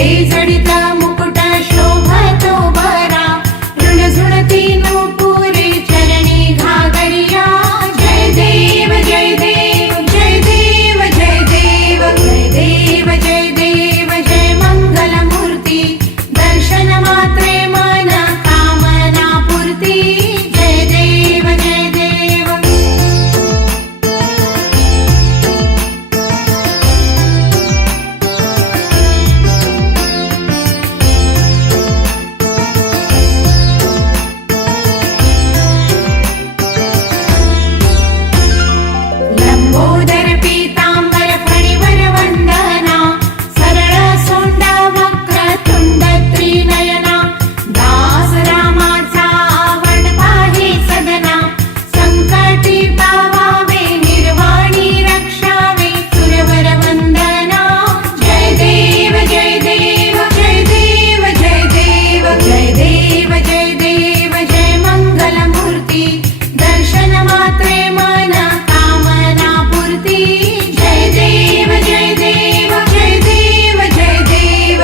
हिरे जडित मुकुट शोभतो बरा, ऋणझुणती नूपुरे चरणी घागरिया. जय देव जय देव जय देव जय देव जय देव जय देव जय मंगलमूर्ती. दर्शन मात्रे मन कामना पूर्ती. जय देव जय देव. लंबोदर पीतांबर फणीवर वंदना, सरळ सोंड वक्रतुंड त्रिनयना. दास रामाचा आवडता हे सदना, संकटी पावावे निर्वाणी रक्षावे सुरवर वंदना. जय देव जय देव जय देव जय देव जय देव जय देव जय मंगलमूर्ती. दर्शन मात्रे मन कामना पूर्ती. जय देव जय देव जय देव जय देव.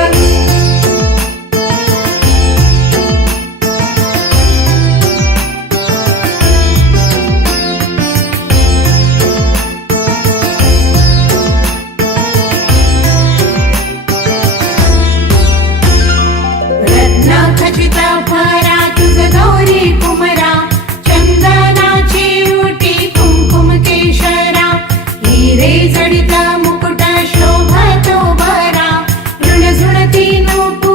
रत्न खचित भरा तुझ गौरी कुमरा, चंदनाची उटी कुंकुम केशरा. हिरे जडित मुकुट शोभतो बरा, ऋणझुणती नूपुरे